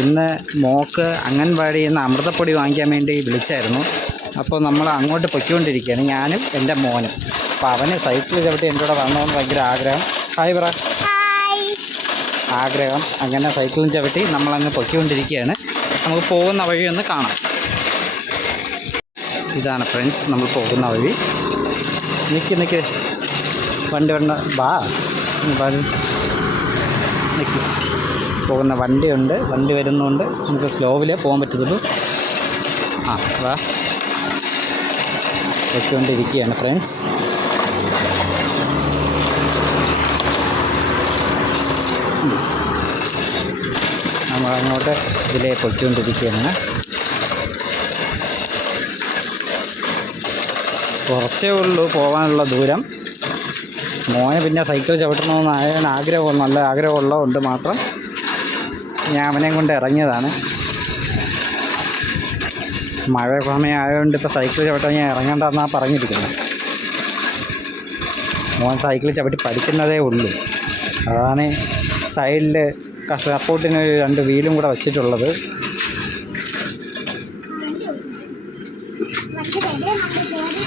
ഇന്ന് മോക്ക് അംഗൻവാടിയിൽ നിന്ന് അമൃതപ്പൊടി വാങ്ങിക്കാൻ വേണ്ടി വിളിച്ചായിരുന്നു. അപ്പോൾ നമ്മൾ അങ്ങോട്ട് പൊയ്ക്കൊണ്ടിരിക്കുകയാണ്, ഞാനും എൻ്റെ മോനും. അപ്പോൾ അവന് സൈക്കിൾ ചവിട്ടി എൻ്റെ കൂടെ വരണമെന്ന് ഭയങ്കര ആഗ്രഹം. ഹായ് പറ. ആഗ്രഹം. അങ്ങനെ സൈക്കിളും ചവിട്ടി നമ്മളങ്ങ് പൊയ്ക്കൊണ്ടിരിക്കുകയാണ്. നമുക്ക് പോകുന്ന വഴി ഒന്ന് കാണാം. ഇതാണ് ഫ്രണ്ട്സ് നമ്മൾ പോകുന്ന വഴി. നിൽക്ക് വണ്ടി വാ നിൽക്ക്. പോകുന്ന വണ്ടിയുണ്ട്, വണ്ടി വരുന്നുണ്ട്. നമുക്ക് സ്ലോവിലേ പോകാൻ പറ്റത്തുള്ളൂ. വാ, പൊയ്ക്കൊണ്ടിരിക്കുകയാണ് ഫ്രണ്ട്സ്. നമ്മളങ്ങോട്ട് ഇതിലേ പൊയ്ക്കൊണ്ടിരിക്കുകയാണ്. കുറച്ചേ ഉള്ളൂ പോകാനുള്ള ദൂരം. മോനെ പിന്നെ സൈക്കിൾ ചവിട്ടണമെന്ന് ആഗ്രഹം, നല്ല ആഗ്രഹമുള്ളതുകൊണ്ട് മാത്രം ഞാൻ അവനെയും കൊണ്ട് ഇറങ്ങിയതാണ്. മഴ സമയമായതുകൊണ്ട് ഇപ്പോൾ സൈക്കിൾ ചവിട്ടാൻ ഞാൻ ഇറങ്ങേണ്ടെന്നാണ് പറഞ്ഞിരിക്കുന്നത്. മോൻ സൈക്കിൾ ചവിട്ടി പഠിക്കുന്നതേ ഉള്ളൂ. അതാണ് സൈഡിൽ സപ്പോർട്ടിന് 2 വീലും കൂടെ വച്ചിട്ടുള്ളത്.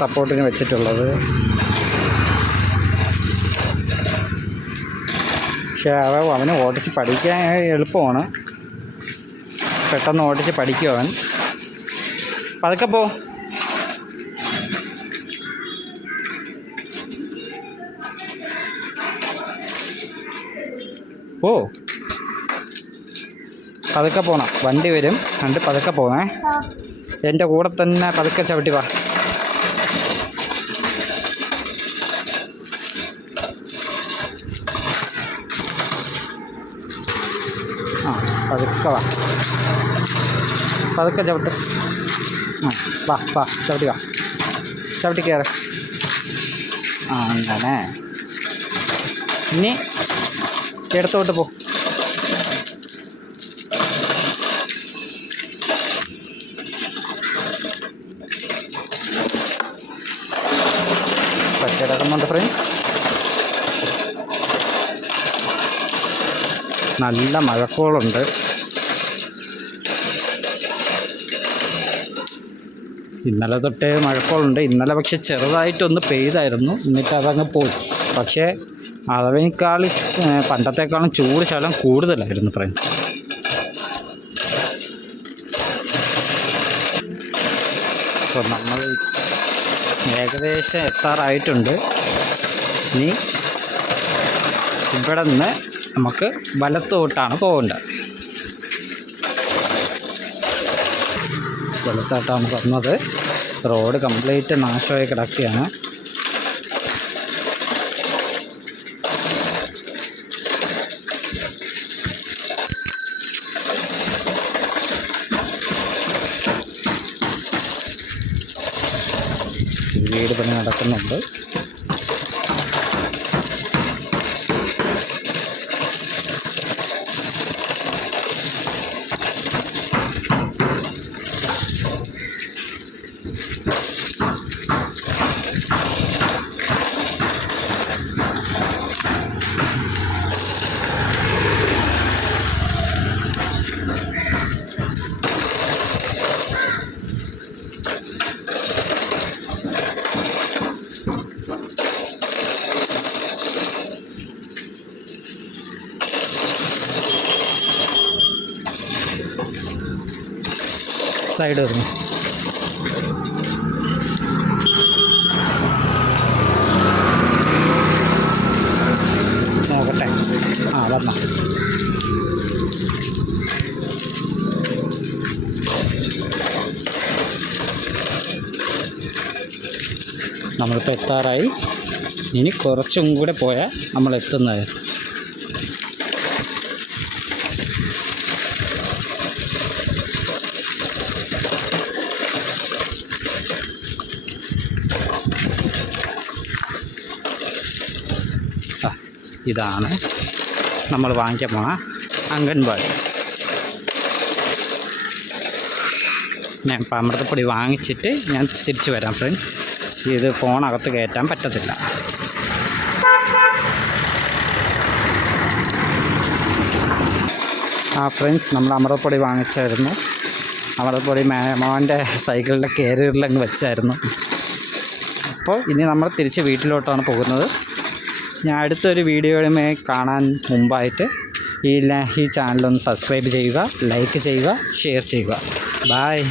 സപ്പോർട്ടിന് വെച്ചിട്ടുള്ളത്. പക്ഷേ അവന് ഓടിച്ച് പഠിക്കാൻ എളുപ്പമാണ്. പെട്ടെന്ന് ഓടിച്ച് പഠിക്കും അവൻ. പതുക്കെ പോ. പതുക്കെ പോകണം, വണ്ടി വരും. കണ്ട് പതുക്കെ പോകണേ. എൻ്റെ കൂടെ തന്നെ പതുക്കെ ചവിട്ടി വാ. പതുക്കെ വാ, പതുക്കെ ചവിട്ട്. വാ ചവിട്ടി വാ, ചവിട്ടി കയറ്. അങ്ങനെ ഇനി ഇടത്തോട്ട് പോ. പറ്റിടക്കുന്നുണ്ട് ഫ്രണ്ട്സ്. നല്ല മഴക്കോളുണ്ട്. ഇന്നലെ തൊട്ടേ മഴക്കോളുണ്ട്. ഇന്നലെ പക്ഷെ ചെറുതായിട്ടൊന്ന് പെയ്തായിരുന്നു, എന്നിട്ട് അതങ്ങ് പോയി. പക്ഷേ അതതിനേക്കാൾ പണ്ടത്തെക്കാളും ചൂട് ശകലം കൂടുതലായിരുന്നു ഫ്രണ്ട്സ്. അപ്പോൾ നമ്മൾ ഏകദേശം എത്താറായിട്ടുണ്ട്. ഇനി ഇവിടെ നിന്ന് നമുക്ക് വലത്തോട്ടാണ് പോകേണ്ടത്. വലത്തോട്ടാണ് പറഞ്ഞത്. റോഡ് കംപ്ലീറ്റ് നാശമായി കിടക്കുകയാണ്. വീട് പണി നടക്കുന്നുണ്ട്. സൈഡ് വരുന്നു. നോക്കട്ടെ. വന്നോ. നമ്മളിപ്പോൾ എത്താറായി. ഇനി കുറച്ചും കൂടെ പോയാൽ നമ്മൾ എത്തുന്നത്. ഇതാണ് നമ്മൾ വാങ്ങിക്കാൻ പോണ അംഗൻവാടി. ഞാൻ ഇപ്പം അമൃതപ്പൊടി വാങ്ങിച്ചിട്ട് ഞാൻ തിരിച്ച് വരാം ഫ്രണ്ട്സ്. ഇത് ഫോണകത്ത് കയറ്റാൻ പറ്റത്തില്ല. ആ ഫ്രണ്ട്സ്, നമ്മൾ അമൃതപ്പൊടി വാങ്ങിച്ചായിരുന്നു. അമൃതപ്പൊടി മോൻ്റെ സൈക്കിളിൻ്റെ കാരിയറിലങ്ങ് വെച്ചായിരുന്നു. അപ്പോൾ ഇനി നമ്മൾ തിരിച്ച് വീട്ടിലോട്ടാണ് പോകുന്നത്. ഞാൻ അടുത്തൊരു വീഡിയോയുമായി കാണാൻ മുമ്പായിട്ട് ഈ ചാനലൊന്ന് സബ്സ്ക്രൈബ് ചെയ്യുക, ലൈക്ക് ചെയ്യുക, ഷെയർ ചെയ്യുക. ബായ്.